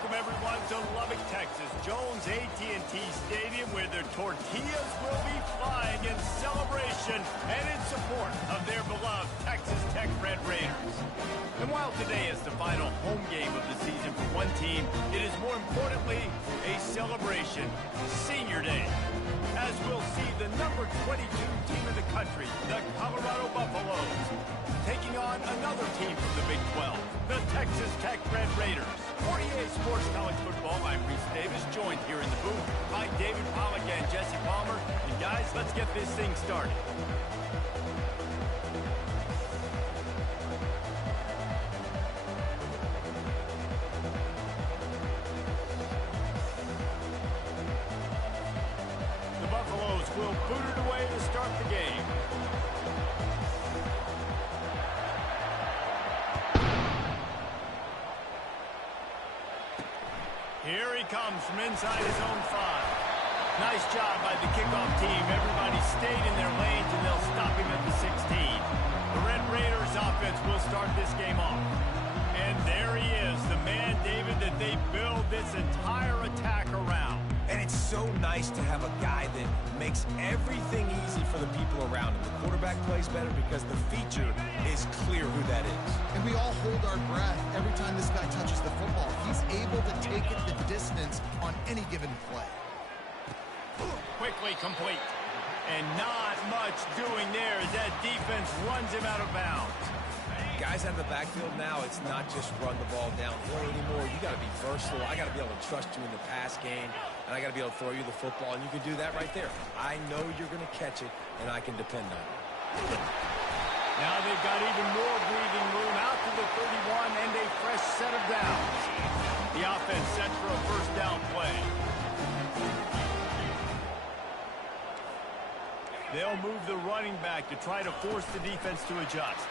Welcome, everyone, to Lubbock, Texas, Jones AT&T Stadium, where their tortillas will be flying in celebration and in support of their beloved Texas Tech Red Raiders. And while today is the final home game of the season for one team, it is more importantly a celebration, Senior Day, as we'll see the number 22 team in the country, the Colorado Buffaloes, taking on another team from the Big 12, the Texas Tech Red Raiders. For EA Sports College Football, I'm Reese Davis, joined here in the booth by David Pollack and Jesse Palmer. And guys, let's get this thing started. The Buffaloes will boot it away to start the game. Here he comes from inside his own 5. Nice job by the kickoff team. Everybody stayed in their lanes, and they'll stop him at the 16. The Red Raiders offense will start this game off. And there he is, the man, David, that they build this entire attack around. And it's so nice to have a guy that makes everything easy for the people around him. The quarterback plays better because the feature is clear who that is. And we all hold our breath every time this guy touches the football. He's able to take it the distance on any given play. Quickly complete. And not much doing there as that defense runs him out of bounds. Guys out of the backfield now, it's not just run the ball downhill anymore. You got to be versatile. I got to be able to trust you in the pass game, and I got to be able to throw you the football, and you can do that right there. I know you're going to catch it, and I can depend on it. Now they've got even more breathing room out to the 31 and a fresh set of downs. The offense set for a first down play. They'll move the running back to try to force the defense to adjust.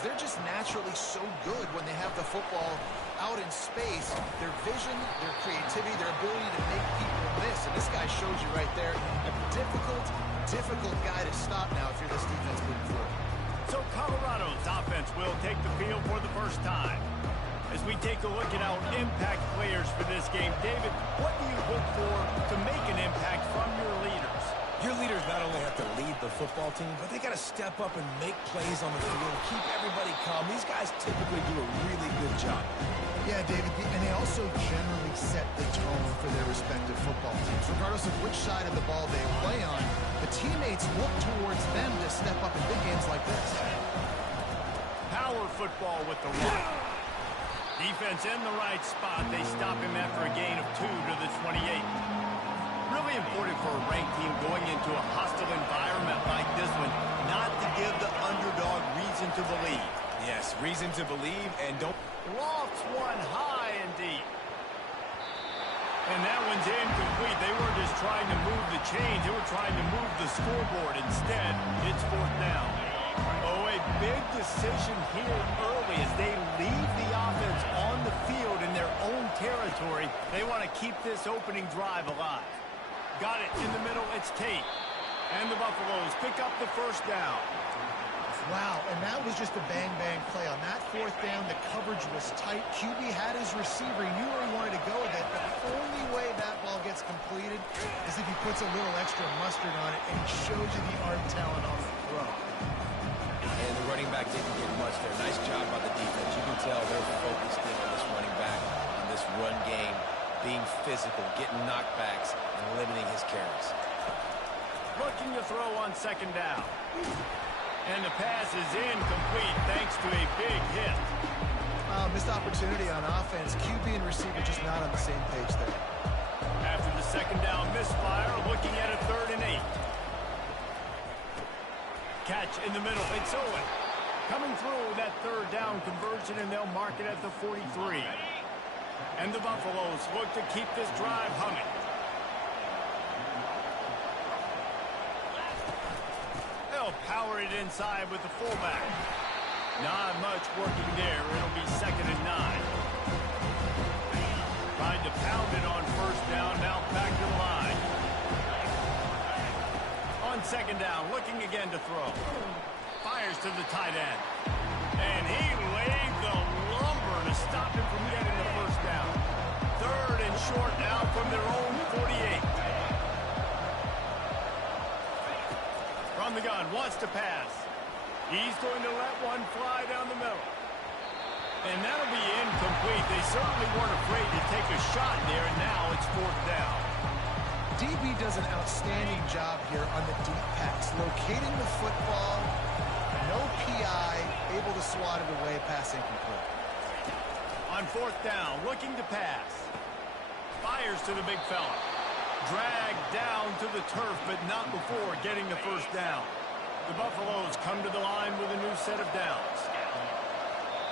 They're just naturally so good when they have the football out in space. Their vision, their creativity, their ability to make people miss. And this guy shows you right there a difficult guy to stop now if you're this defense moving forward. So Colorado's offense will take the field for the first time. As we take a look at our impact players for this game, David, what do you look for to make an impact from your leaders? Your leaders not only have to lead the football team, but they got to step up and make plays on the field, keep everybody calm. These guys typically do a really good job. Yeah, David, and they also generally set the tone for their respective football teams. Regardless of which side of the ball they play on, the teammates look towards them to step up in big games like this. Power football with the run. Defense in the right spot. They stop him after a gain of 2 to the 28. Really important for a ranked team going into a hostile environment like this one, not to give the underdog reason to believe. Yes, reason to believe, and don't... Lofts one high and deep. And that one's incomplete. They weren't just trying to move the chains. They were trying to move the scoreboard. Instead, it's 4th down. Oh, a big decision here early as they leave the offense on the field in their own territory. They want to keep this opening drive alive. Got it in the middle. It's Tate. And the Buffaloes pick up the first down. Wow, and that was just a bang-bang play. On that 4th down, the coverage was tight. QB had his receiver. He knew where he wanted to go with it. But the only way that ball gets completed is if he puts a little extra mustard on it, and he shows you the arm talent on the throw. And the running back didn't get much there. Nice job by the defense. You can tell they're focused in on this running back, on this run game, being physical, getting knockbacks, and limiting his carries. Looking to throw on 2nd down. And the pass is incomplete thanks to a big hit. Missed opportunity on offense. QB and receiver just not on the same page there. After the 2nd down misfire, looking at a 3rd and 8. Catch in the middle. It's Owen. Coming through that 3rd down conversion, and they'll mark it at the 43. And the Buffaloes look to keep this drive humming. They'll power it inside with the fullback. Not much working there. It'll be 2nd and 9. Tried to pound it on 1st down. Now back to the line. On 2nd down, looking again to throw. Fires to the tight end. And he laid the lumber to stop him from getting the 1st down. 3rd and short now from their own 48. From the gun, wants to pass. He's going to let one fly down the middle. And that'll be incomplete. They certainly weren't afraid to take a shot there, and now it's 4th down. DB does an outstanding job here on the deep pass, locating the football, no PI, able to swat it away, pass incomplete. On 4th down, looking to pass. Fires to the big fella. Dragged down to the turf, but not before getting the 1st down. The Buffaloes come to the line with a new set of downs.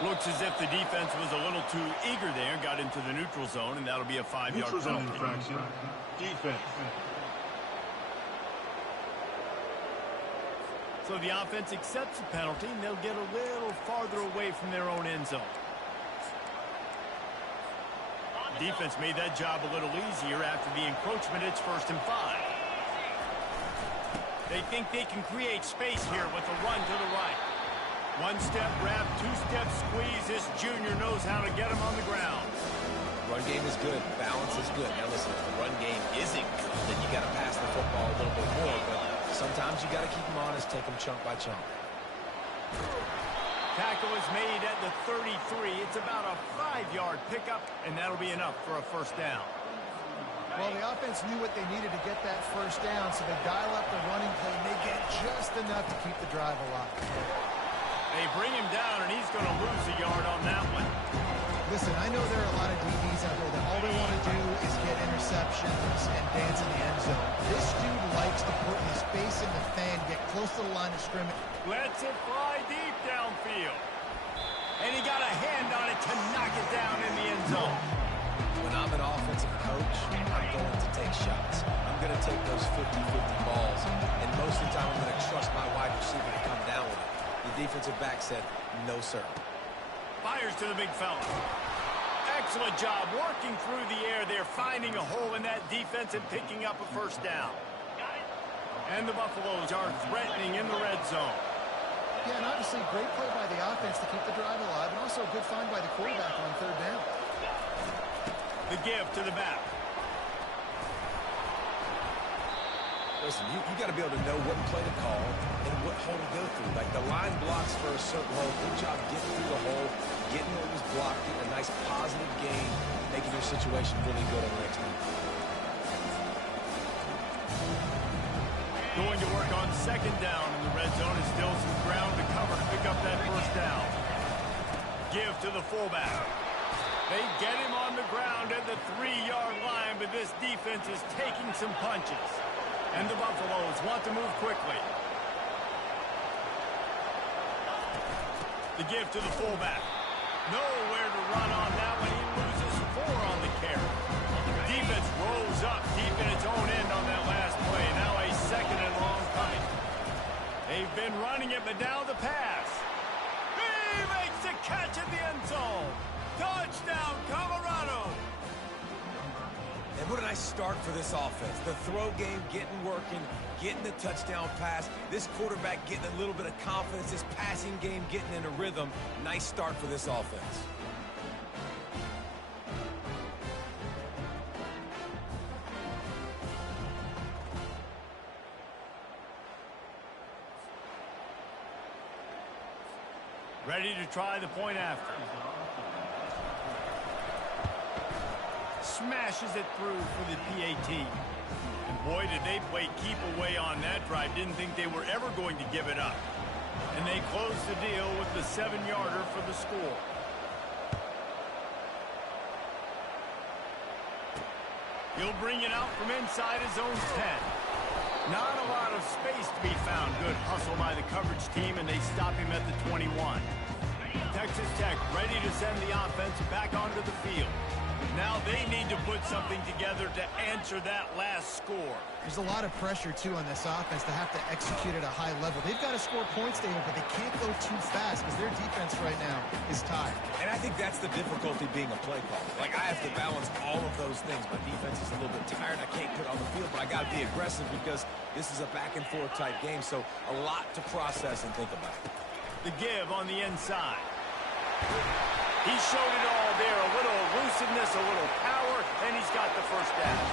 Looks as if the defense was a little too eager there, got into the neutral zone, and that'll be a 5-yard penalty. Infraction. Defense. So the offense accepts the penalty, and they'll get a little farther away from their own end zone. Defense made that job a little easier after the encroachment. It's 1st and 5. They think they can create space here with a run to the right. 1-step wrap, 2-step squeeze. This junior knows how to get him on the ground. Run game is good. Balance is good. Now listen, if the run game isn't good, then you got to pass the football a little bit more. But sometimes you got to keep them honest, take them chunk by chunk. Tackle is made at the 33. It's about a 5-yard pickup, and that'll be enough for a 1st down. Well, the offense knew what they needed to get that 1st down, so they dial up the running play, and they get just enough to keep the drive alive. They bring him down, and he's going to lose a yard on that one. Listen, I know there are a lot of DBs out there that all they want to do is get interceptions and dance in the end zone. This dude likes to put his face in the fan, get close to the line of scrimmage. Lets it fly deep downfield. And he got a hand on it to knock it down in the end zone. When I'm an offensive coach, I'm going to take shots. I'm going to take those 50-50 balls. And most of the time, I'm going to trust my wide receiver to come down with it. The defensive back said, no, sir. Fires to the big fella. Excellent job working through the air there, finding a hole in that defense and picking up a 1st down. And the Buffaloes are threatening in the red zone. Yeah, and obviously great play by the offense to keep the drive alive, and also a good find by the quarterback on 3rd down. The give to the back. Listen, you got to be able to know what play to call and what hole to go through. Like the line blocks for a certain hole. Good job getting through the hole, getting what was blocked, getting a nice positive gain, making your situation really good on the next move. Going to work on 2nd down in the red zone. Is still some ground to cover to pick up that 1st down. Give to the fullback. They get him on the ground at the 3-yard line, but this defense is taking some punches. And the Buffaloes want to move quickly. The give to the fullback. Nowhere to run on that one. He loses 4 on the carry. Defense rolls up deep in its own end on that last play. Now a 2nd and long coming. They've been running it, but now the pass. He makes the catch at the end zone. Touchdown, Colorado. And what a nice start for this offense. The throw game getting working, getting the touchdown pass. This quarterback getting a little bit of confidence. This passing game getting in a rhythm. Nice start for this offense. Ready to try the point after. Smashes it through for the PAT. And boy, did they play keep away on that drive. Didn't think they were ever going to give it up. And they closed the deal with the 7-yarder for the score. He'll bring it out from inside his own 10. Not a lot of space to be found. Good hustle by the coverage team, and they stop him at the 21. Texas Tech ready to send the offense back onto the field. Now they need to put something together to answer that last score. There's a lot of pressure, too, on this offense to have to execute at a high level. They've got to score points, David, but they can't go too fast because their defense right now is tired. And I think that's the difficulty being a play caller. Like, I have to balance all of those things. My defense is a little bit tired. I can't put on the field, but I got to be aggressive because this is a back-and-forth type game, so a lot to process and think about. The give on the inside. He showed it all there. A little elusiveness, a little power, and he's got the first down.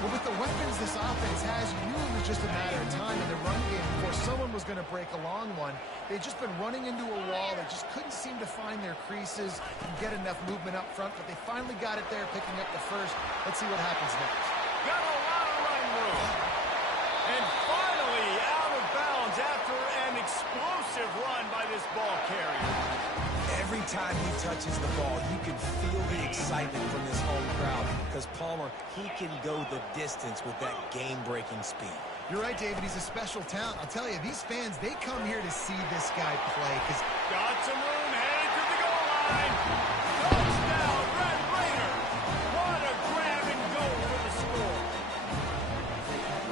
Well, with the weapons this offense has, you knew it was just a matter of time in the run game before someone was going to break a long one. They'd just been running into a wall. They just couldn't seem to find their creases and get enough movement up front, but they finally got it there, picking up the first. Let's see what happens next. Got a lot of run room. And finally out of bounds after an explosive run by this ball carrier. Every time he touches the ball, you can feel the excitement from this home crowd because Palmer, he can go the distance with that game-breaking speed. You're right, David. He's a special talent. I'll tell you, these fans, they come here to see this guy play. Got some room, headed to the goal line. Touchdown, Red Raider. What a grab and go for the score.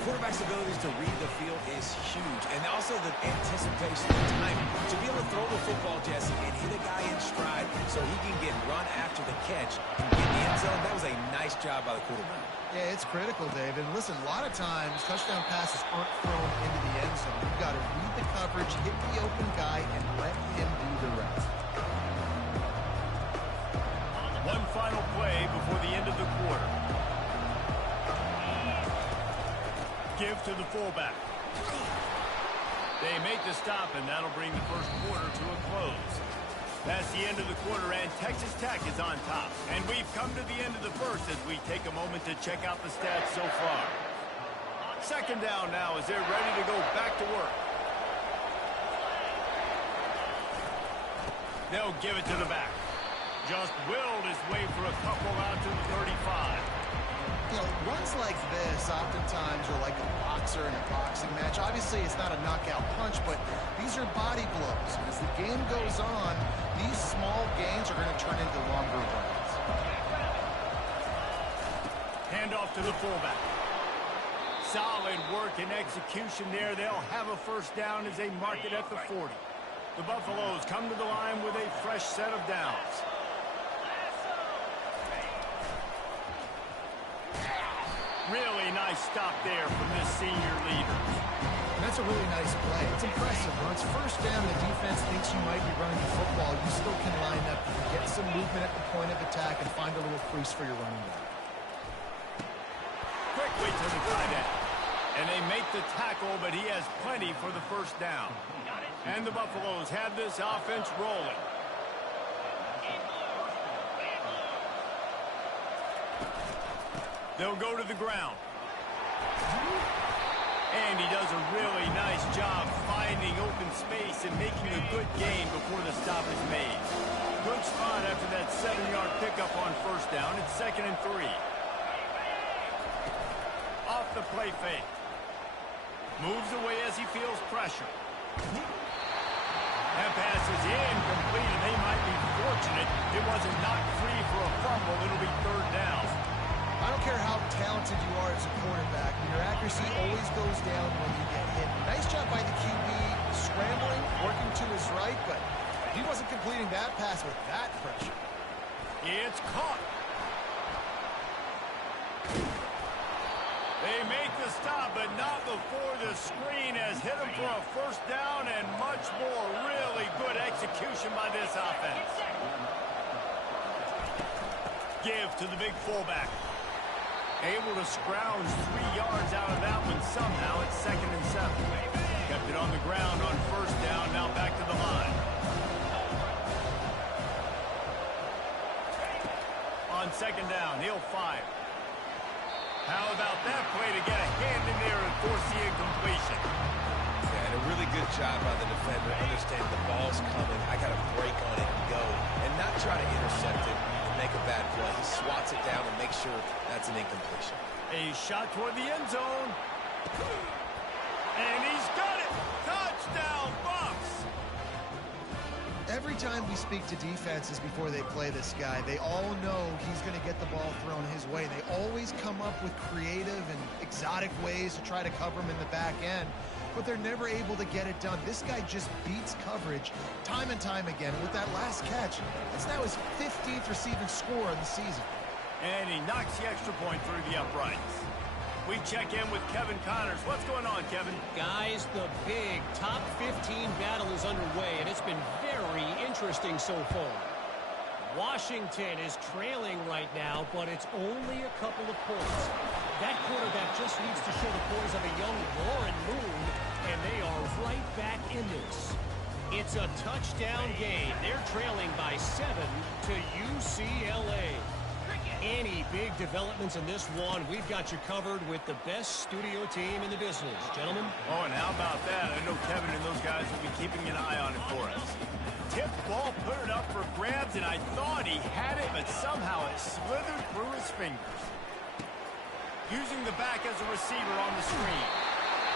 Quarterback's abilities to read the field is huge, and also the anticipation and timing. To be able to throw the football, Jesse, and hit a guy in stride so he can get run after the catch and get in the end zone, that was a nice job by the quarterback. Yeah, it's critical, David. Listen, a lot of times, touchdown passes aren't thrown into the end zone. You've got to read the coverage, hit the open guy, and let him do the rest. One final play before the end of the quarter. Give to the fullback. They make the stop, and that'll bring the first quarter to a close. That's the end of the quarter, and Texas Tech is on top. And we've come to the end of the first as we take a moment to check out the stats so far. Second down now as they're ready to go back to work. They'll give it to the back. Just willed his way for a couple out to the 35. You know, runs like this oftentimes are like a boxer in a boxing match. Obviously, it's not a knockout punch, but these are body blows. And as the game goes on, these small gains are going to turn into longer runs. Hand off to the fullback. Solid work and execution there. They'll have a first down as they mark it at the 40. The Buffaloes come to the line with a fresh set of downs. Really nice stop there from this senior leader. That's a really nice play. It's impressive. When it's first down, the defense thinks you might be running the football. You still can line up, get some movement at the point of attack, and find a little crease for your running back. Quickly to the tight end. And they make the tackle, but he has plenty for the first down. And the Buffaloes have this offense rolling. They'll go to the ground. And he does a really nice job finding open space and making a good gain before the stop is made. Good spot after that 7-yard pickup on first down. It's 2nd and 3. Off the play fake. Moves away as he feels pressure. That pass is incomplete, and they might be fortunate it wasn't knocked free for a fumble. It'll be 3rd down. I don't care how talented you are as a quarterback, your accuracy always goes down when you get hit. Nice job by the QB, scrambling, working to his right, but he wasn't completing that pass with that pressure. It's caught. They make the stop, but not before the screen has hit him for a first down and much more. Really good execution by this offense. Give to the big fullback. Able to scrounge 3 yards out of that one somehow. It's 2nd and 7. Kept it on the ground on first down. Now back to the line. On 2nd down, he'll fire. How about that play to get a hand in there and force the incompletion? Yeah, and a really good job by the defender understanding the ball's coming. I got to break on it and go and not try to intercept it and make a bad play. He swats it down and makes sure that's an incompletion. A shot toward the end zone. And he's got it. Touchdown, Bucs. Every every time we speak to defenses before they play this guy, they all know he's going to get the ball thrown his way. They always come up with creative and exotic ways to try to cover him in the back end, but they're never able to get it done. This guy just beats coverage time and time again. And with that last catch, that's now his 15th receiving score of the season. And he knocks the extra point through the uprights. We check in with Kevin Connors. What's going on, Kevin? Guys, the big top 15 battle is underway, and it's been very interesting so far. Washington is trailing right now, but it's only a couple of points. That quarterback just needs to show the poise of a young Warren Moon, and they are right back in this. It's a touchdown game. They're trailing by 7 to UCLA. Any big developments in this one, we've got you covered with the best studio team in the business. Gentlemen? Oh, and how about that? I know Kevin and those guys will be keeping an eye on it for us. Tipped ball, put it up for grabs, and I thought he had it, but somehow it slithered through his fingers. Using the back as a receiver on the screen.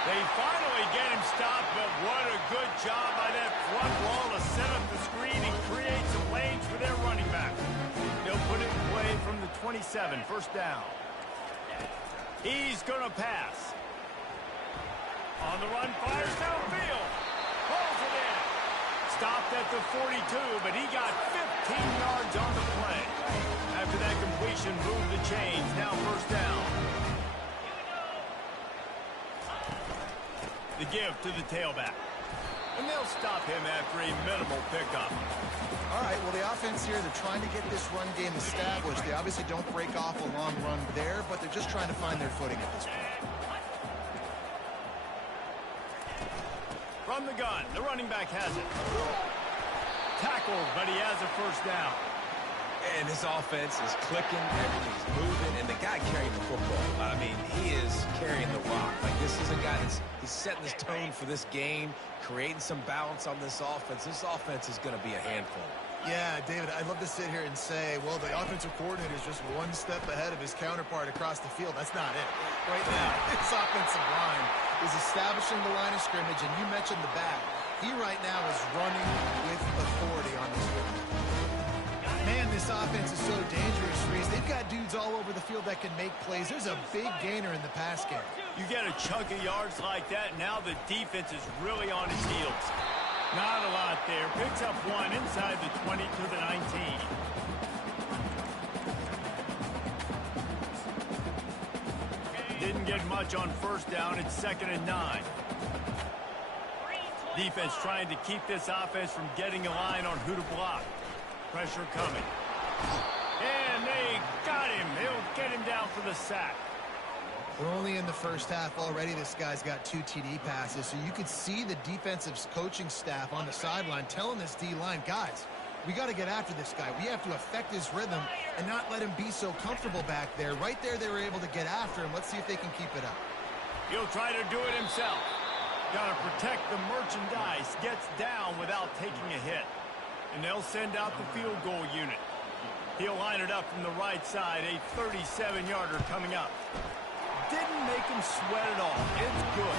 They finally get him stopped, but what a good job by that front wall to set up the screen and create some lanes for their running back. They'll put it in play from the 27, first down. He's going to pass. On the run, fires downfield. Pulls it in. Stopped at the 42, but he got 15 yards on the play. After that completion, moved the chains. Now first down. The give to the tailback. And they'll stop him after a minimal pickup. All right, well, the offense here, they're trying to get this run game established. They obviously don't break off a long run there, but they're just trying to find their footing at this point. From the gun, the running back has it. Tackled, but he has a first down. And this offense is clicking, everything's moving, and the guy carrying the football, I mean, he is carrying the rock. Like, this is a guy he's setting this tone for this game, creating some balance on this offense. This offense is going to be a handful. Yeah, David, I'd love to sit here and say, well, the offensive coordinator is just one step ahead of his counterpart across the field. That's not it. Right now, this offensive line is establishing the line of scrimmage, and you mentioned the back. He right now is running with authority on this field. Man, this offense is so dangerous, Reese. They've got dudes all over the field that can make plays. There's a big gainer in the pass game. You get a chunk of yards like that, now the defense is really on his heels. Not a lot there. Picks up one inside the 20 to the 19. Didn't get much on first down. It's 2nd and 9. Defense trying to keep this offense from getting a line on who to block. Pressure coming. And they got him. They'll get him down for the sack. We're only in the first half already. This guy's got 2 TD passes, so you could see the defensive coaching staff on the sideline telling this D-line, guys, we got to get after this guy. We have to affect his rhythm and not let him be so comfortable back there. Right there, they were able to get after him. Let's see if they can keep it up. He'll try to do it himself. Got to protect the merchandise. Gets down without taking a hit. And they'll send out the field goal unit. He'll line it up from the right side. A 37-yarder coming up. Didn't make him sweat at all. It's good.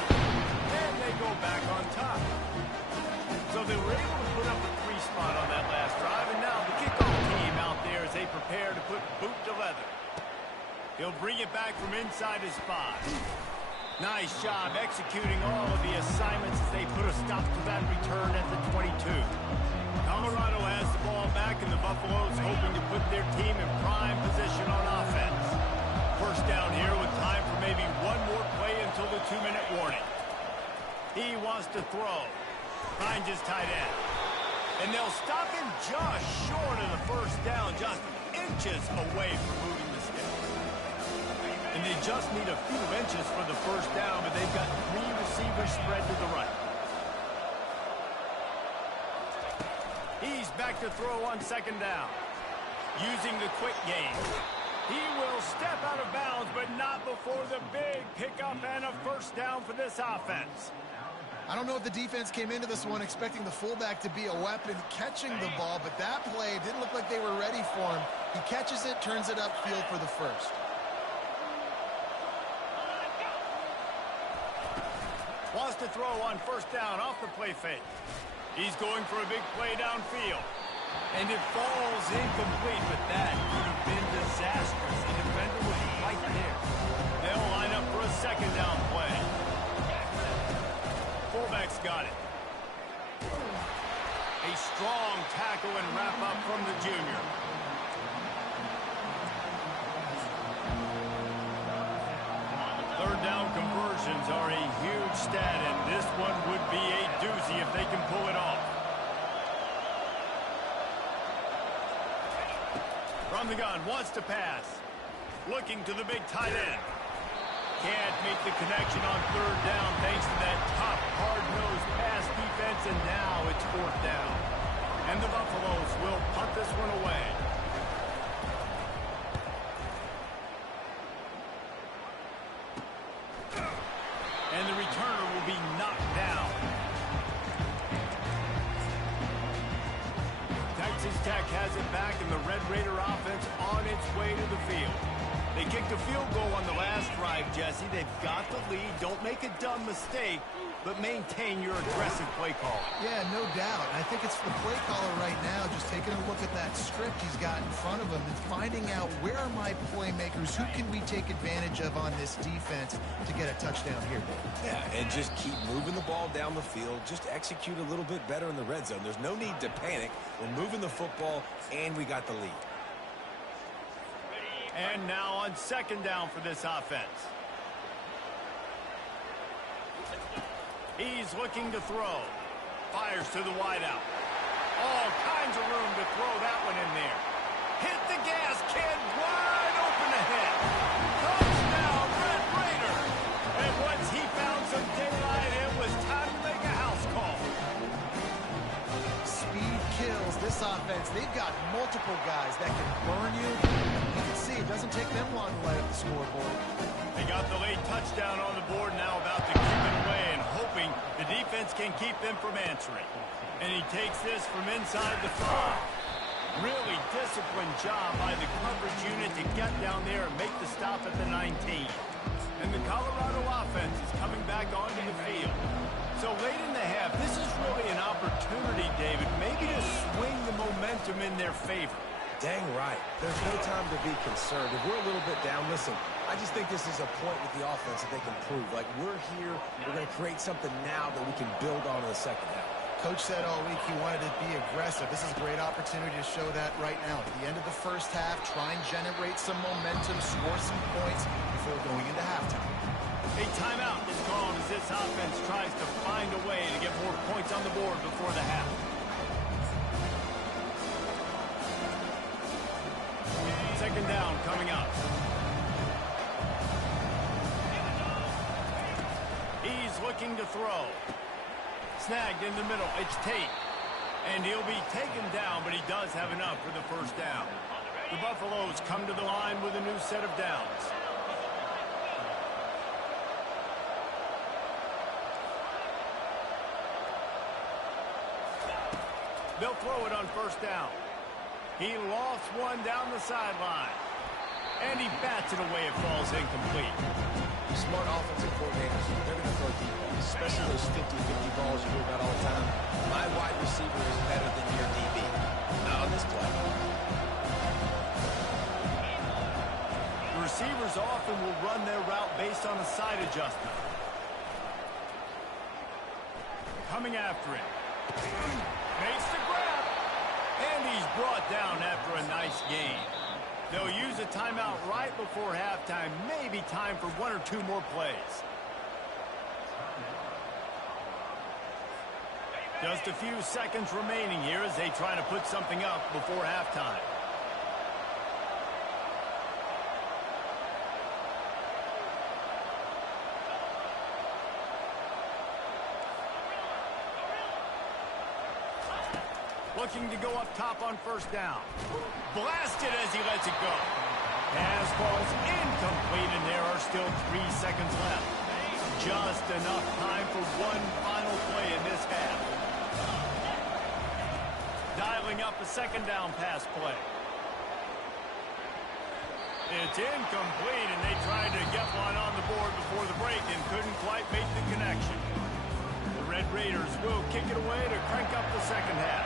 And they go back on top. So they were able to put up a 3 spot on that last drive. And now the kickoff team out there as they prepare to put boot to leather. He'll bring it back from inside his 5. Nice job executing all of the assignments as they put a stop to that return at the 22. Colorado has the ball back, and the Buffaloes hoping to put their team in prime position on offense. First down here with time for maybe one more play until the 2-minute warning. He wants to throw. Finds his tight end. And they'll stop him just short of the first down, just inches away from moving the sticks. And they just need a few inches for the first down, but they've got 3 receivers spread to the right. He's back to throw on 2nd down. Using the quick game. He will step out of bounds, but not before the big pickup and a first down for this offense. I don't know if the defense came into this one expecting the fullback to be a weapon catching the ball, but that play didn't look like they were ready for him. He catches it, turns it upfield for the first. Wants to throw on first down off the play fake. He's going for a big play downfield. And it falls incomplete, but that could have been disastrous. The defender was right there. They'll line up for a second down play. Fullback's got it. A strong tackle and wrap up from the junior. Third down conversions are a huge stat, and this one would be a doozy if they can pull it off. From the gun, wants to pass. Looking to the big tight end. Can't make the connection on third down thanks to that top hard-nosed pass defense, and now it's fourth down. And the Buffaloes will punt this one away. And the returner will be knocked down. Texas Tech has it back, and the Red Raider offense on its way to the field. They kicked a field goal on the last drive, Jesse. They've got the lead. Don't make a dumb mistake, but maintain your aggressive play call. Yeah, no doubt. I think it's the play caller right now just taking a look at that script he's got in front of him and finding out where are my playmakers, who can we take advantage of on this defense to get a touchdown here, Dave. Yeah, and just keep moving the ball down the field. Just execute a little bit better in the red zone. There's no need to panic. We're moving the football, and we got the lead. And now on second down for this offense. He's looking to throw. Fires to the wideout. All kinds of room to throw that one in there. Hit the gas, kid. Wide open ahead. Touchdown, Red Raider. And once he found some daylight, it was time to make a house call. Speed kills this offense. They've got multiple guys that can burn you. You can see it doesn't take them long to light up the scoreboard. They got the late touchdown on the board, now about to keep it away and hoping the defense can keep them from answering. And he takes this from inside the 5. Really disciplined job by the coverage unit to get down there and make the stop at the 19. And the Colorado offense is coming back onto the field. So late in the half, this is really an opportunity, David, maybe to swing the momentum in their favor. Dang right. There's no time to be concerned. If we're a little bit down, listen, I just think this is a point with the offense that they can prove. Like, we're here, we're going to create something now that we can build on in the second half. Coach said all week he wanted to be aggressive. This is a great opportunity to show that right now. At the end of the first half, try and generate some momentum, score some points before going into halftime. A timeout is called as this offense tries to find a way to get more points on the board before the half. Second down coming up. He's looking to throw. Snagged in the middle. It's Tate. And he'll be taken down, but he does have enough for the first down. The Buffaloes come to the line with a new set of downs. They'll throw it on first down. He lofts one down the sideline. And he bats it away. It falls incomplete. Smart offensive coordinators, they're going to throw deep balls, especially those 50-50 balls you hear about all the time. My wide receiver is better than your DB. Not on this play. The receivers often will run their route based on a side adjustment. Coming after it. Makes the grab. And he's brought down after a nice gain. They'll use a timeout right before halftime. Maybe time for one or two more plays. Just a few seconds remaining here as they try to put something up before halftime. Looking to go up top on first down. Blasted as he lets it go. Pass falls incomplete, and there are still 3 seconds left. Just enough time for one final play in this half. Dialing up a second down pass play. It's incomplete, and they tried to get one on the board before the break and couldn't quite make the connection. The Red Raiders will kick it away to crank up the second half.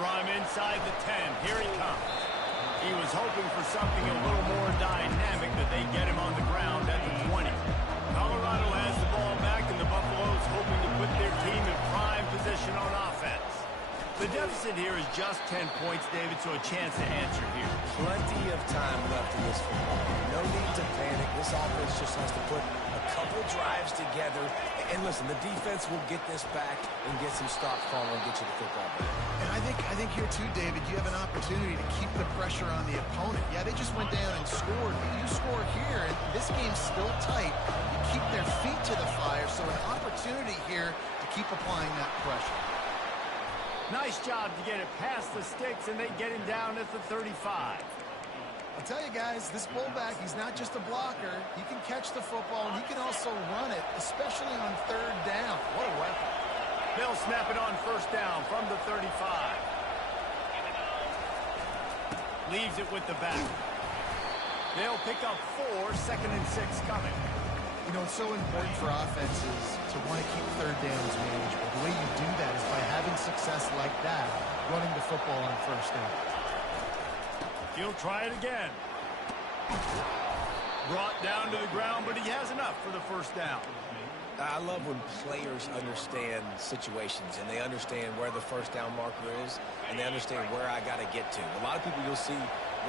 From inside the 10, here he comes. He was hoping for something a little more dynamic, but they get him on the ground at the 20. Colorado has the ball back, and the Buffaloes hoping to put their team in prime position on offense. The deficit here is just 10 points, David, so a chance to answer here. Plenty of time left in this football game. No need to panic. This offense just has to put a couple drives together. And listen, the defense will get this back and get some stops following and get you the football back. And I think here too, David, you have an opportunity to keep the pressure on the opponent. Yeah, they just went down and scored, but you score here, and this game's still tight. You keep their feet to the fire, so an opportunity here to keep applying that pressure. Nice job to get it past the sticks, and they get him down at the 35. I'll tell you guys, this fullback, he's not just a blocker. He can catch the football, and he can also run it, especially on third down. What a weapon. They'll snap it on first down from the 35. Leaves it with the back. They'll pick up 4, 2nd and 6 coming. You know, it's so important for offenses to want to keep third downs manageable. The way you do that is by having success like that, running the football on first down. He'll try it again. Brought down to the ground, but he has enough for the first down. I love when players understand situations and they understand where the first down marker is and they understand where I got to get to. A lot of people you'll see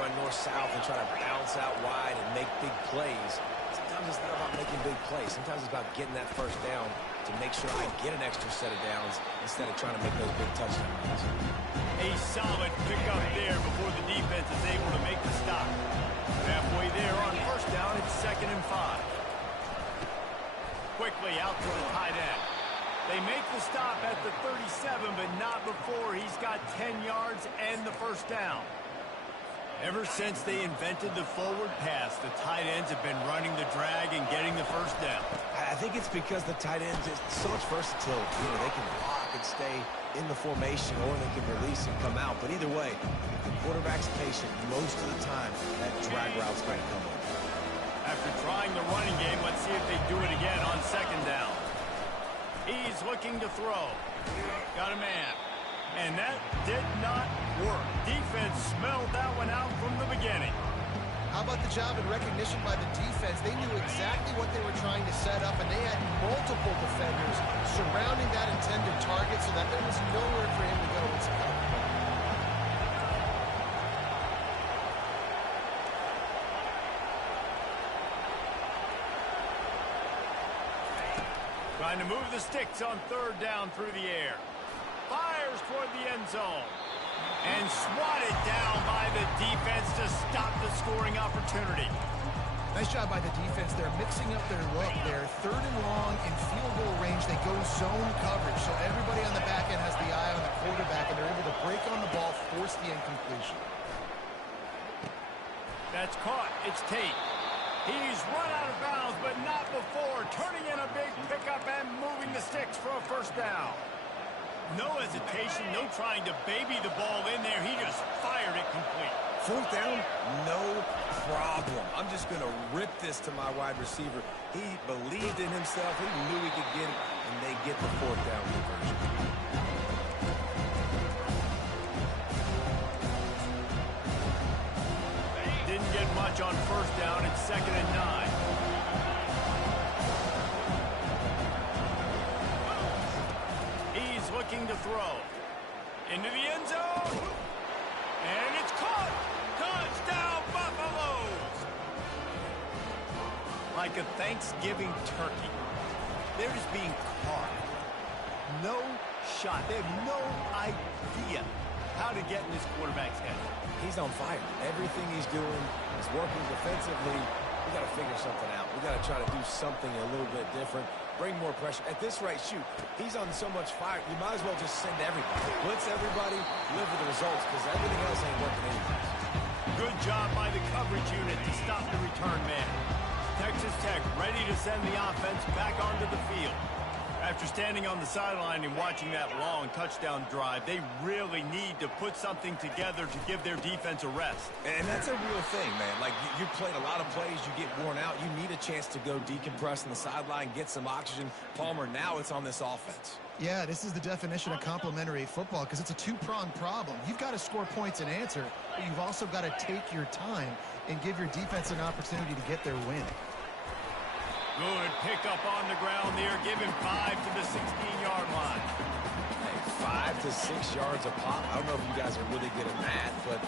run north-south and try to bounce out wide and make big plays. Sometimes it's not about making big plays. Sometimes it's about getting that first down to make sure I get an extra set of downs instead of trying to make those big touchdowns. A solid pickup there before the defense is able to make the stop. Halfway there on first down, it's 2nd and 5. Quickly out to the tight end. They make the stop at the 37, but not before he's got 10 yards and the first down. Ever since they invented the forward pass, the tight ends have been running the drag and getting the first down. I think it's because the tight ends is so much versatility. You know, they can block and stay in the formation, or they can release and come out. But either way, if the quarterback's patient, most of the time, that drag route's going to come up. After trying the running game, let's see if they do it again on 2nd down. He's looking to throw. Got a man. And that did not work. Defense smelled that one out from the beginning. How about the job and recognition by the defense? They knew exactly what they were trying to set up, and they had multiple defenders surrounding that intended target so that there was nowhere for him to go. It's trying to move the sticks on 3rd down through the air. Fires toward the end zone. And swatted down by the defense to stop the scoring opportunity. nice job by the defense. They're mixing up their look. They're 3rd and long in field goal range. They go zone coverage. So everybody on the back end has the eye on the quarterback, and they're able to break on the ball, force the incompletion. That's caught. It's Tate. He's run out of bounds, but not before. Turning in a big pickup and moving the sticks for a first down. No hesitation, no trying to baby the ball in there. He just fired it complete. 4th down, no problem. I'm just going to rip this to my wide receiver. He believed in himself. He knew he could get it, and they get the 4th down conversion. Didn't get much on first down. It's 2nd and 9. He's looking to throw. Into the end zone. And it's caught. Touchdown, Buffaloes. Like a Thanksgiving turkey. They're just being carved. No shot. They have no idea how to get in this quarterback's head. He's on fire. Everything he's doing is working defensively. We got to figure something out. We got to try to do something a little bit different. Bring more pressure. At this rate, shoot, he's on so much fire, you might as well just send everybody. Blitz everybody, live with the results, because everything else ain't working anyway. Good job by the coverage unit to stop the return man. Texas Tech ready to send the offense back onto the field. After standing on the sideline and watching that long touchdown drive, they really need to put something together to give their defense a rest. And that's a real thing, man. Like, you played a lot of plays, you get worn out. You need a chance to go decompress on the sideline, get some oxygen. Palmer, now it's on this offense. Yeah, this is the definition of complementary football because it's a two-pronged problem. You've got to score points and answer, but you've also got to take your time and give your defense an opportunity to get their win. Good pickup on the ground there. Give him 5 to the 16-yard line. Hey, 5 to 6 yards a pop. I don't know if you guys are really good at math, but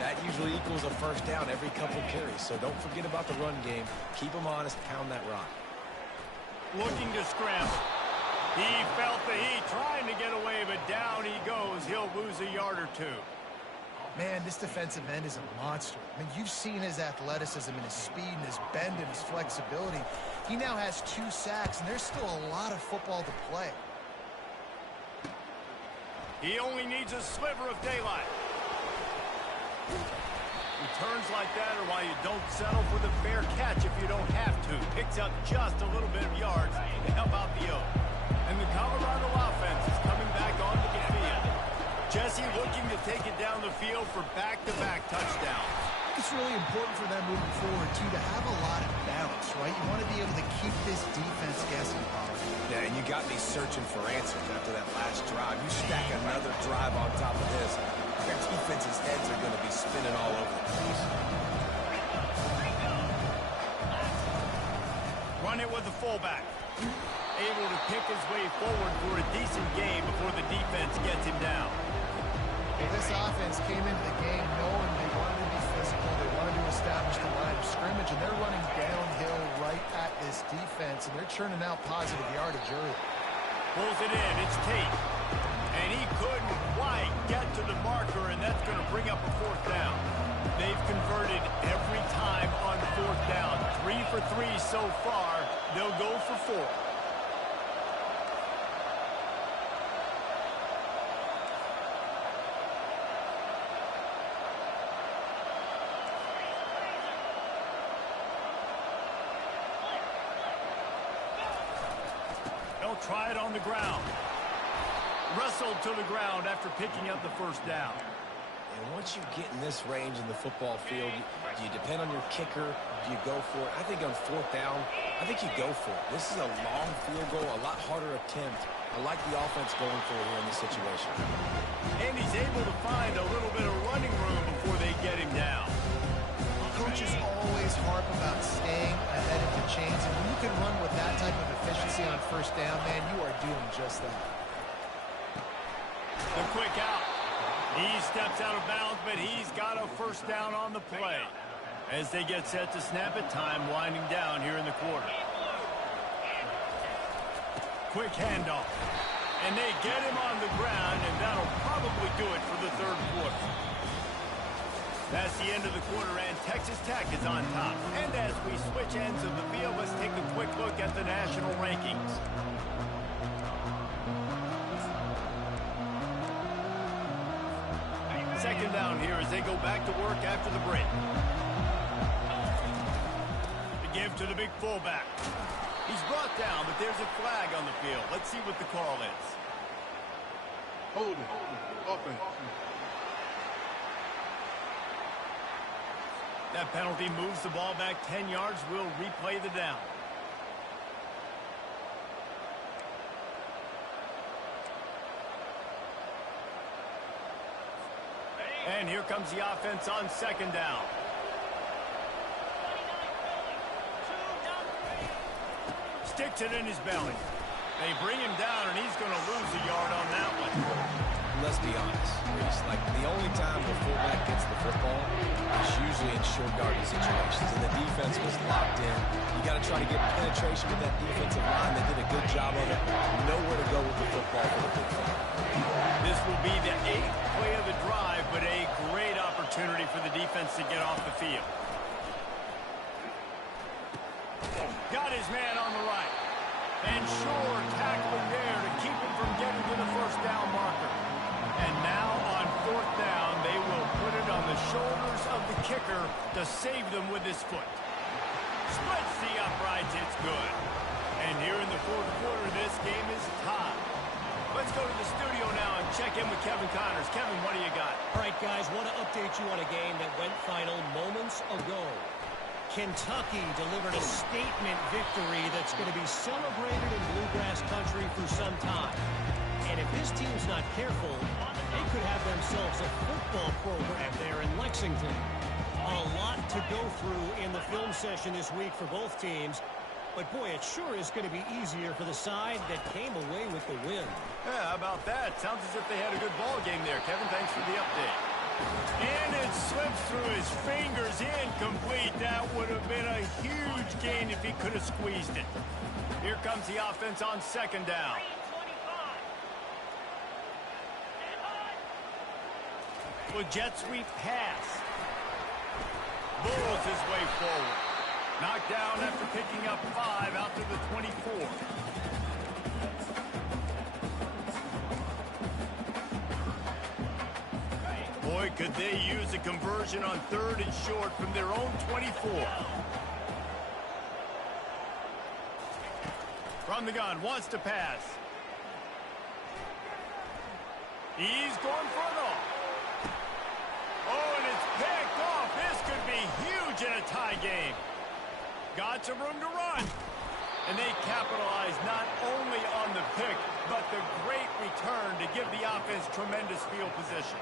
that usually equals a first down every couple carries. So don't forget about the run game. Keep them honest. Pound that rock. Looking to scramble. He felt the heat, trying to get away, but down he goes. He'll lose a yard or two. Man, this defensive end is a monster. I mean, you've seen his athleticism and his speed and his bend and his flexibility. He now has 2 sacks, and there's still a lot of football to play. He only needs a sliver of daylight. Returns like that are why you don't settle for the fair catch if you don't have to. Picks up just a little bit of yards to help out the O. And the Colorado offense is coming back onto the field. Jesse looking to take it down the field for back-to-back touchdowns. It's really important for them moving forward, too, to have a lot of balance, right? You want to be able to keep this defense guessing, Bob. Yeah, and you got me searching for answers after that last drive. You stack another drive on top of this, their defense's heads are going to be spinning all over the place. Run it with the fullback. Able to pick his way forward for a decent game before the defense gets him down. Well, this offense came into the game knowing they wanted to be physical, they wanted to establish the line of scrimmage, and they're running downhill right at this defense, and they're churning out positive yardage early. Pulls it in, it's Tate. And he couldn't quite get to the marker, and that's going to bring up a 4th down. They've converted every time on 4th down. 3 for 3 so far. They'll go for 4. They'll try it on the ground. Wrestled to the ground after picking up the 1st down. And once you get in this range in the football field, do you depend on your kicker? Do you go for it? I think on 4th down, I think you go for it. This is a long field goal, a lot harder attempt. I like the offense going for it here in this situation. And he's able to find a little bit of running room before they get him down. Coaches always harp about staying ahead of the chains, and when you can run with that type of efficiency on 1st down, man, you are doing just that. The quick out. He steps out of bounds, but he's got a 1st down on the play. As they get set to snap it, time winding down here in the quarter. Quick handoff. And they get him on the ground, and that'll probably do it for the 3rd quarter. That's the end of the quarter, and Texas Tech is on top. And as we switch ends of the field, let's take a quick look at the national rankings. Second down here as they go back to work after the break. To give to the big fullback. He's brought down, but there's a flag on the field. Let's see what the call is. Hold it. Offense. That penalty moves the ball back 10 yards. We'll replay the down. And here comes the offense on 2nd down. Sticks it in his belly. They bring him down, and he's going to lose a yard on that one. Let's be honest, Reese. Like, the only time the fullback gets the football is usually in short yardage situations, and the defense was locked in. You got to try to get penetration with that defensive line. They did a good job of it. Nowhere to go with the football for the big play. This will be the 8th play of the drive, but a great opportunity for the defense to get off the field. Got his man on the right. And sure tackling there to keep him from getting to the 1st down marker. And now on 4th down, they will put it on the shoulders of the kicker to save them with his foot. Splits the uprights, it's good. And here in the 4th quarter, this game is check in with Kevin Connors. Kevin, what do you got? All right, guys, want to update you on a game that went final moments ago. Kentucky delivered a statement victory that's going to be celebrated in Bluegrass country for some time. And if this team's not careful, they could have themselves a football program there in Lexington. A lot to go through in the film session this week for both teams. But, boy, it sure is going to be easier for the side that came away with the win. Yeah, how about that? Sounds as if they had a good ball game there. Kevin, thanks for the update. And it slips through his fingers, incomplete. That would have been a huge gain if he could have squeezed it. Here comes the offense on second down. Well, jet sweep pass. Bulls his way forward. Knocked down after picking up 5 out to the 24. Boy, could they use a conversion on 3rd and short from their own 24. From the gun, wants to pass. He's going for it all. Oh, and it's picked off. This could be huge in a tie game. Got some room to run. And they capitalize not only on the pick, but the great return to give the offense tremendous field position.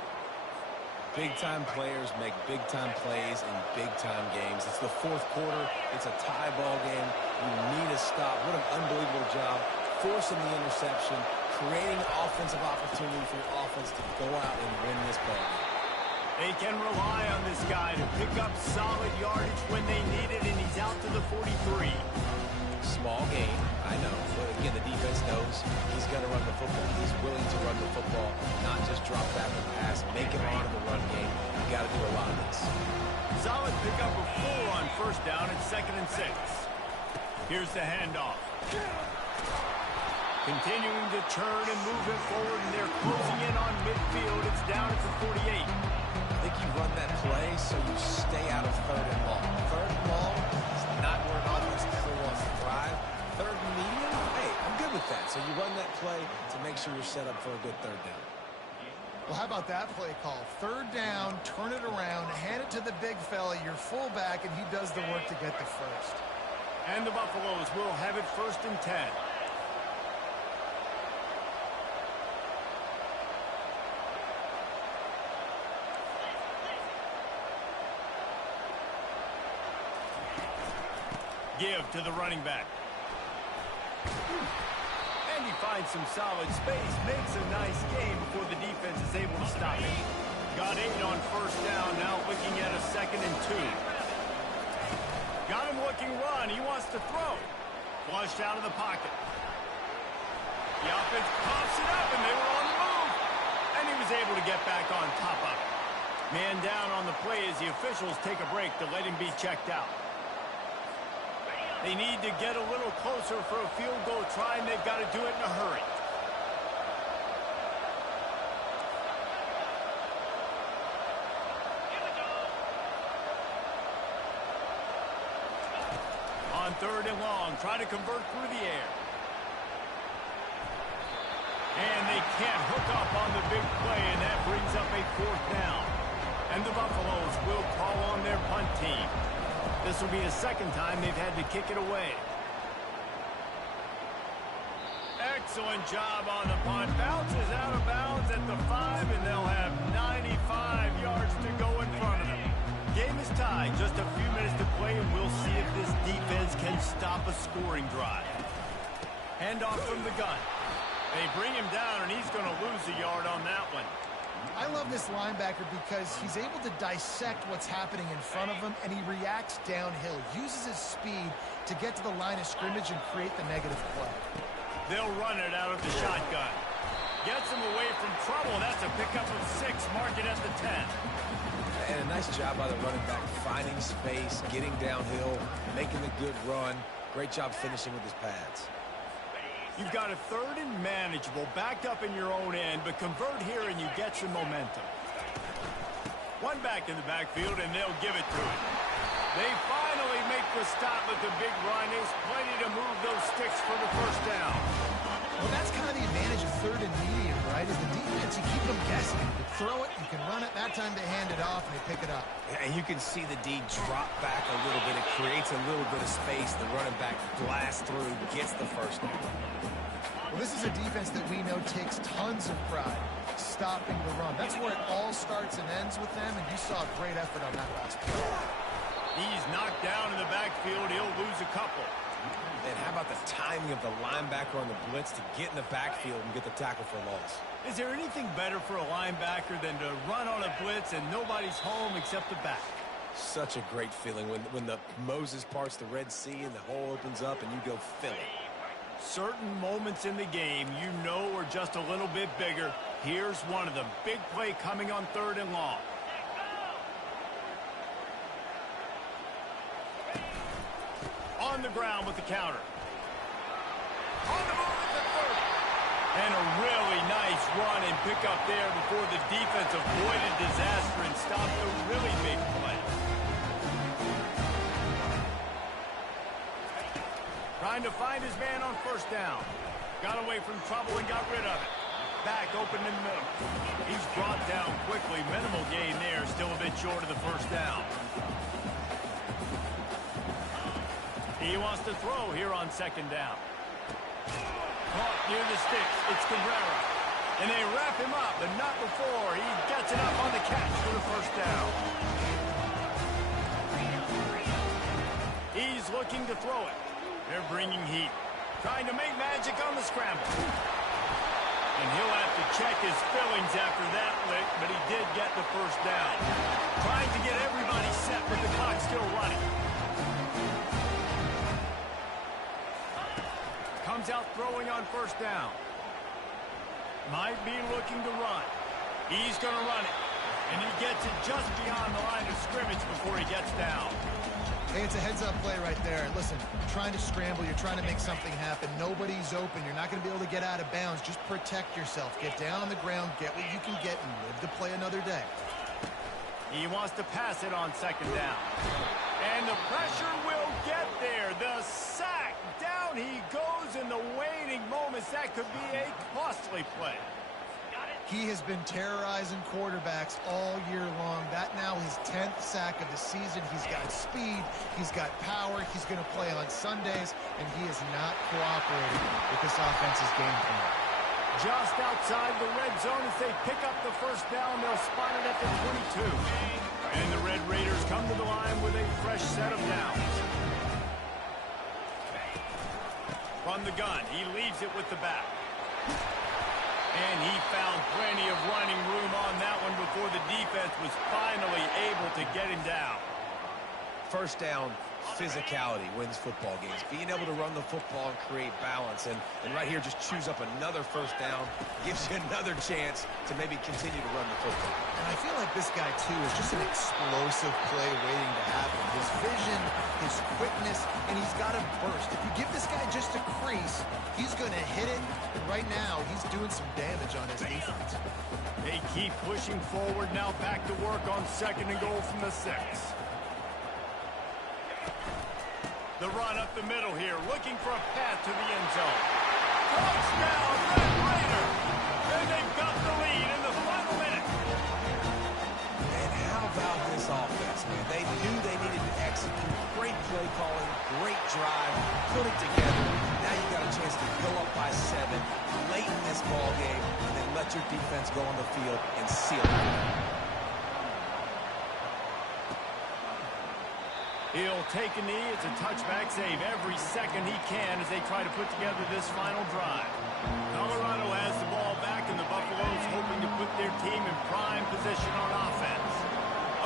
Big-time players make big-time plays in big-time games. It's the 4th quarter. It's a tie ball game. You need a stop. What an unbelievable job. Forcing the interception, creating offensive opportunity for your offense to go out and win this ball game. They can rely on this guy to pick up solid yardage when they need it, and he's out to the 43. Small game, I know. But again, the defense knows he's going to run the football. He's willing to run the football, not just drop back and pass, make him on in the run game. You got to do a lot of this. Solid pickup of 4 on first down and 2nd and 6. Here's the handoff. Continuing to turn and move it forward, and they're closing in on midfield. It's down at the 48. I think you run that play so you stay out of 3rd and long. 3rd and long is not where an offense ever wants to thrive. 3rd and medium, hey, I'm good with that. So you run that play to make sure you're set up for a good 3rd down. Well, how about that play call? 3rd down, turn it around, hand it to the big fella, your fullback, and he does the work to get the first. And the Buffaloes will have it 1st and 10. Give to the running back. And he finds some solid space, makes a nice game before the defense is able to stop it. Got 8 on first down, now looking at a 2nd and 2. Got him looking run, he wants to throw. Flushed out of the pocket. The offense pops it up, and they were on the move. And he was able to get back on top of it. Man down on the play as the officials take a break to let him be checked out. They need to get a little closer for a field goal try, and they've got to do it in a hurry. On 3rd and long, try to convert through the air. And they can't hook up on the big play, and that brings up a 4th down. And the Buffaloes will call on their punt team. This will be the 2nd time they've had to kick it away. Excellent job on the punt. Bounces out of bounds at the 5, and they'll have 95 yards to go in front of them. Game is tied. Just a few minutes to play, and we'll see if this defense can stop a scoring drive. Handoff from the gun. They bring him down, and he's going to lose a yard on that one. I love this linebacker because he's able to dissect what's happening in front of him, and he reacts downhill, uses his speed to get to the line of scrimmage and create the negative play. They'll run it out of the shotgun. Gets him away from trouble. That's a pickup of 6, mark it at the 10. And a nice job by the running back, finding space, getting downhill, making a good run. Great job finishing with his pads. You've got a 3rd and manageable, backed up in your own end, but convert here and you get some momentum. One back in the backfield, and they'll give it to him. They finally make the stop with the big run. There's plenty to move those sticks for the 1st down. Well, that's kind of the advantage of 3rd and medium, right? right, is the defense, you keep them guessing. You throw it, you can run it. That time they hand it off and they pick it up. And you can see the D drop back a little bit. It creates a little bit of space. The running back blasts through, gets the first down. Well, this is a defense that we know takes tons of pride stopping the run. That's where it all starts and ends with them, and you saw a great effort on that last play. He's knocked down in the backfield. He'll lose a couple. And how about the timing of the linebacker on the blitz to get in the backfield and get the tackle for a loss? Is there anything better for a linebacker than to run on a blitz and nobody's home except the back? Such a great feeling when the Moses parts the Red Sea and the hole opens up and you go fill it. Certain moments in the game you know are just a little bit bigger. Here's one of them. Big play coming on 3rd and long. On the ground with the counter. On the move at the 30. And a really nice run and pick up there before the defense avoided disaster and stopped a really big play. Trying to find his man on 1st down. Got away from trouble and got rid of it. Back open in the middle. He's brought down quickly. Minimal gain there. Still a bit short of the 1st down. He wants to throw here on 2nd down. Caught near the sticks. It's Cabrera. And they wrap him up, but not before. He gets it up on the catch for the 1st down. He's looking to throw it. They're bringing heat. Trying to make magic on the scramble. And he'll have to check his fillings after that lick, but he did get the 1st down. Trying to get everybody set with the clock still running. Comes out throwing on 1st down. Might be looking to run. He's going to run it. And he gets it just beyond the line of scrimmage before he gets down. Hey, it's a heads-up play right there. Listen, you're trying to scramble. You're trying to make something happen. Nobody's open. You're not going to be able to get out of bounds. Just protect yourself. Get down on the ground. Get what you can get and live to play another day. He wants to pass it on 2nd down. And the pressure will get there. The sack. Down he goes in the waning moments. That could be a costly play. He has been terrorizing quarterbacks all year long. That now his 10th sack of the season. He's got speed. He's got power. He's going to play on Sundays, and he is not cooperating with this offense's game plan. Just outside the red zone as they pick up the 1st down. They'll spot it at the 22. And the Red Raiders come to the line with a fresh set of downs. From the gun, he leaves it with the back. And he found plenty of running room on that one before the defense was finally able to get him down. 1st down, physicality wins football games. Being able to run the football and create balance. And right here, just choose up another 1st down. Gives you another chance to maybe continue to run the football. And I feel like this guy, too, is just an explosive play waiting to happen. His vision, his quickness, and he's got a burst. If you give this guy just a crease, he's going to hit it. And right now, he's doing some damage on his defense. They keep pushing forward. Now back to work on 2nd and goal from the 6. The run up the middle here, looking for a path to the end zone. Touchdown, Red Raiders! And they've got the lead in the final minute. And how about this offense, man? They knew they needed to execute. Great play calling, great drive, put it together. Now you got a chance to go up by 7 late in this ball game, and then let your defense go on the field and seal it. He'll take a knee. It's a touchback save every second he can as they try to put together this final drive. Colorado has the ball back, and the Buffaloes hoping to put their team in prime position on offense.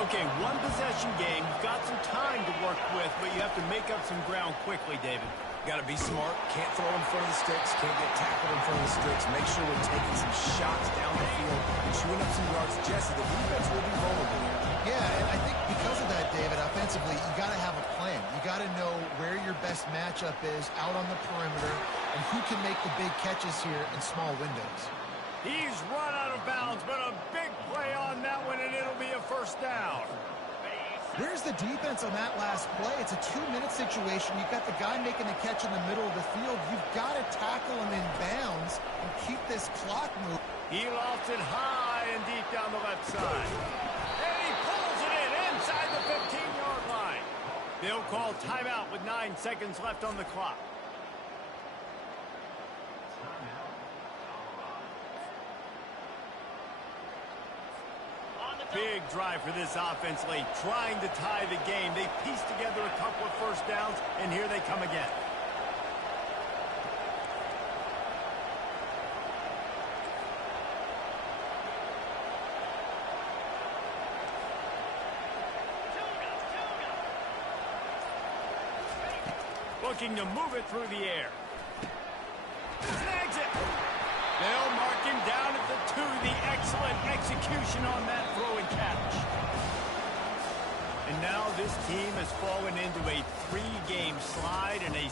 Okay, one possession game. You've got some time to work with, but you have to make up some ground quickly, David. Got to be smart. Can't throw in front of the sticks. Can't get tackled in front of the sticks. Make sure we're taking some shots down the field and chewing up some yards. Jesse, the defense will be vulnerable here. Yeah, and I think because of that, David, offensively, you got to have a plan. You got to know where your best matchup is out on the perimeter and who can make the big catches here in small windows. He's run out of bounds, but a big play on that one, and it'll be a 1st down. Where's the defense on that last play? It's a 2-minute situation. You've got the guy making the catch in the middle of the field. You've got to tackle him in bounds and keep this clock moving. He lofts it high and deep down the left side. And he pulls it in inside the 15-yard line. They'll call timeout with 9 seconds left on the clock. Big drive for this offense late, trying to tie the game. They pieced together a couple of first downs, and here they come again. Looking to move it through the air. Snags it. They'll mark him down at the 2. The excellent execution on that throw and catch. And now this team has fallen into a 3-game slide and a